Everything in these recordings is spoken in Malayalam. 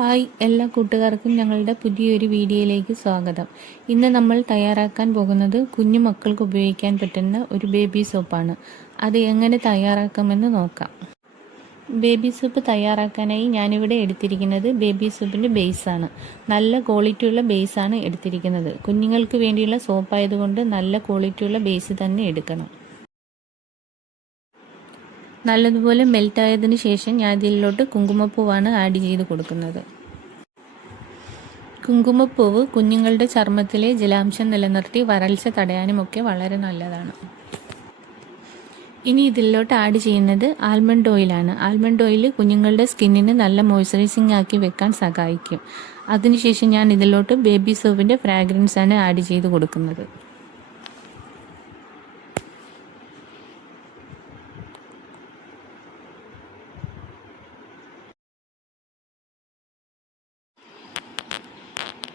ഹായ് എല്ലാ കൂട്ടുകാർക്കും ഞങ്ങളുടെ പുതിയൊരു വീഡിയോയിലേക്ക് സ്വാഗതം. ഇന്ന് നമ്മൾ തയ്യാറാക്കാൻ പോകുന്നത് കുഞ്ഞു മക്കൾക്ക് ഉപയോഗിക്കാൻ പറ്റുന്ന ഒരു ബേബി സോപ്പാണ്. അത് എങ്ങനെ തയ്യാറാക്കാമെന്ന് നോക്കാം. ബേബി സോപ്പ് തയ്യാറാക്കാനായി ഞാനിവിടെ എടുത്തിരിക്കുന്നത് ബേബി സോപ്പിൻ്റെ ബേസാണ്. നല്ല ക്വാളിറ്റിയുള്ള ബേസാണ് എടുത്തിരിക്കുന്നത്. കുഞ്ഞുങ്ങൾക്ക് വേണ്ടിയുള്ള സോപ്പായതുകൊണ്ട് നല്ല ക്വാളിറ്റിയുള്ള ബേസ് തന്നെ എടുക്കണം. നല്ലതുപോലെ മെൽറ്റായതിനു ശേഷം ഞാൻ ഇതിലോട്ട് കുങ്കുമപ്പൂവാണ് ആഡ് ചെയ്ത് കൊടുക്കുന്നത്. കുങ്കുമപ്പൂവ് കുഞ്ഞുങ്ങളുടെ ചർമ്മത്തിലെ ജലാംശം നിലനിർത്തി വരൾച്ച തടയാനുമൊക്കെ വളരെ നല്ലതാണ്. ഇനി ഇതിലോട്ട് ആഡ് ചെയ്യുന്നത് ആൽമണ്ട് ഓയിലാണ്. ആൽമണ്ട് ഓയിൽ കുഞ്ഞുങ്ങളുടെ സ്കിന്നിന് നല്ല മോയ്സ്ചറൈസിങ് ആക്കി വെക്കാൻ സഹായിക്കും. അതിനുശേഷം ഞാൻ ഇതിലോട്ട് ബേബി സോപ്പിൻ്റെ ഫ്രാഗ്രൻസ് ആണ് ആഡ് ചെയ്ത് കൊടുക്കുന്നത്.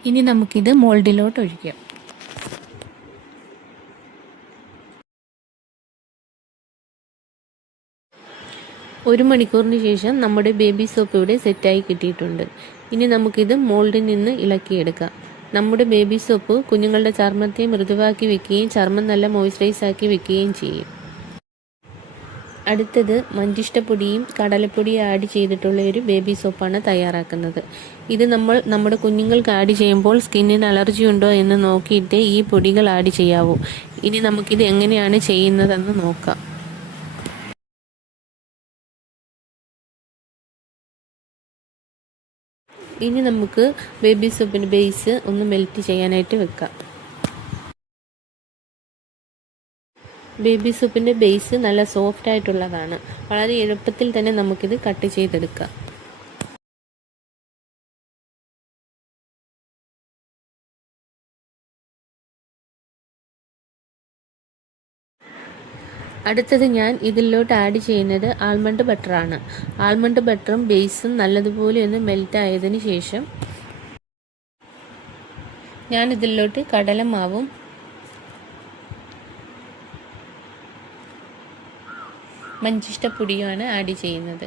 ഇനി നമുക്കിത് മോൾഡിലോട്ട് ഒഴിക്കാം. ഒരു മണിക്കൂറിന് ശേഷം നമ്മുടെ ബേബി സോപ്പ് ഇവിടെ സെറ്റായി കിട്ടിയിട്ടുണ്ട്. ഇനി നമുക്കിത് മോൾഡിൽ നിന്ന് ഇളക്കിയെടുക്കാം. നമ്മുടെ ബേബി സോപ്പ് കുഞ്ഞുങ്ങളുടെ ചർമ്മത്തെ മൃദുവാക്കി വെക്കുകയും ചർമ്മം നല്ല മോയ്സ്ചറൈസ് ആക്കി വെക്കുകയും ചെയ്യും. അടുത്തത് മഞ്ചിഷ്ടപ്പൊടിയും കടലപ്പൊടിയും ആഡ് ചെയ്തിട്ടുള്ള ഒരു ബേബി സോപ്പാണ് തയ്യാറാക്കുന്നത്. ഇത് നമ്മൾ നമ്മുടെ കുഞ്ഞുങ്ങൾക്ക് ആഡ് ചെയ്യുമ്പോൾ സ്കിന്നിന് അലർജി ഉണ്ടോ എന്ന് നോക്കിയിട്ട് ഈ പൊടികൾ ആഡ് ചെയ്യാവൂ. ഇനി നമുക്കിത് എങ്ങനെയാണ് ചെയ്യുന്നതെന്ന് നോക്കാം. ഇനി നമുക്ക് ബേബി സോപ്പിൻ്റെ ബേസ് ഒന്ന് മെൽറ്റ് ചെയ്യാനായിട്ട് വെക്കാം. ബേബി സോപ്പിൻ്റെ ബേസ് നല്ല സോഫ്റ്റ് ആയിട്ടുള്ളതാണ്. വളരെ എളുപ്പത്തിൽ തന്നെ നമുക്കിത് കട്ട് ചെയ്തെടുക്കാം. അടുത്തത് ഞാൻ ഇതിലോട്ട് ആഡ് ചെയ്യുന്നത് ആൽമണ്ട് ബട്ടറാണ്. ആൽമണ്ട് ബട്ടറും ബേസും നല്ലതുപോലെ ഒന്ന് മെൽറ്റ് ആയതിനു ശേഷം ഞാൻ ഇതിലോട്ട് കടലമാവും മഞ്ചിഷ്ടപ്പൊടിയുമാണ് ആഡ് ചെയ്യുന്നത്.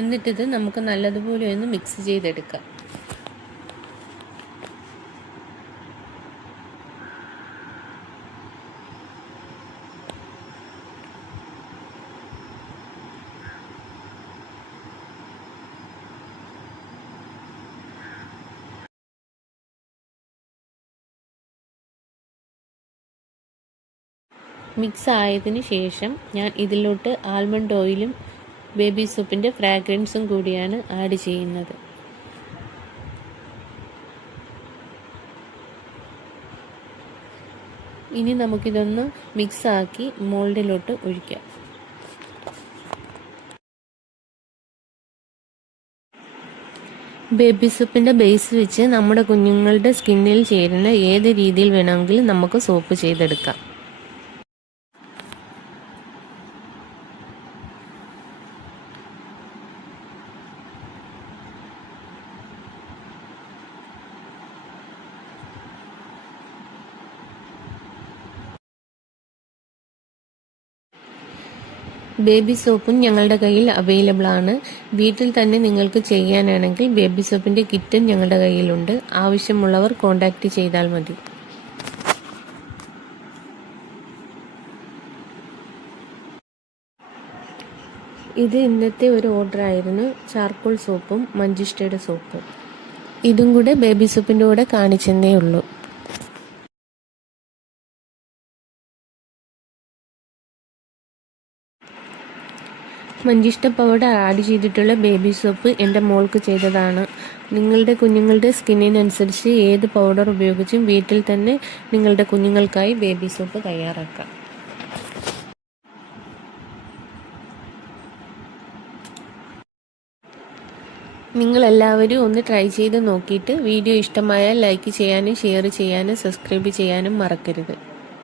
എന്നിട്ടിത് നമുക്ക് നല്ലതുപോലെ ഒന്ന് മിക്സ് ചെയ്തെടുക്കാം. മിക്സ് ആയതിന് ശേഷം ഞാൻ ഇതിലോട്ട് ആൽമണ്ട് ഓയിലും ബേബി സോപ്പിൻ്റെ ഫ്രാഗ്രൻസും കൂടിയാണ് ആഡ് ചെയ്യുന്നത്. ഇനി നമുക്കിതൊന്ന് മിക്സ് ആക്കി മോൾഡിലോട്ട് ഒഴിക്കാം. ബേബി സോപ്പിൻ്റെ ബേസ് വെച്ച് നമ്മുടെ കുഞ്ഞുങ്ങളുടെ സ്കിന്നിൽ ചേരുന്ന ഏത് രീതിയിൽ വേണമെങ്കിലും നമുക്ക് സോപ്പ് ചെയ്തെടുക്കാം. ബേബി സോപ്പും ഞങ്ങളുടെ കയ്യിൽ അവൈലബിൾ ആണ്. വീട്ടിൽ തന്നെ നിങ്ങൾക്ക് ചെയ്യാനാണെങ്കിൽ ബേബി സോപ്പിൻ്റെ കിറ്റും ഞങ്ങളുടെ കയ്യിലുണ്ട്. ആവശ്യമുള്ളവർ കോൺടാക്റ്റ് ചെയ്താൽ മതി. ഇത് ഇന്നത്തെ ഒരു ഓർഡർ ആയിരുന്നു. ചാർക്കോൾ സോപ്പും മഞ്ചിഷ്ടയുടെ സോപ്പും. ഇതും കൂടെ ബേബി സോപ്പിൻ്റെ കൂടെ കാണിച്ചെന്നേ ഉള്ളൂ. മഞ്ചിഷ്ട പൗഡർ ആഡ് ചെയ്തിട്ടുള്ള ബേബി സോപ്പ് എൻ്റെ മോൾക്ക് ചെയ്തതാണ്. നിങ്ങളുടെ കുഞ്ഞുങ്ങളുടെ സ്കിന്നിനനുസരിച്ച് ഏത് പൗഡർ ഉപയോഗിച്ചും വീട്ടിൽ തന്നെ നിങ്ങളുടെ കുഞ്ഞുങ്ങൾക്കായി ബേബി സോപ്പ് തയ്യാറാക്കാം. നിങ്ങളെല്ലാവരും ഒന്ന് ട്രൈ ചെയ്ത് നോക്കിയിട്ട് വീഡിയോ ഇഷ്ടമായാൽ ലൈക്ക് ചെയ്യാനും ഷെയർ ചെയ്യാനും സബ്സ്ക്രൈബ് ചെയ്യാനും മറക്കരുത്.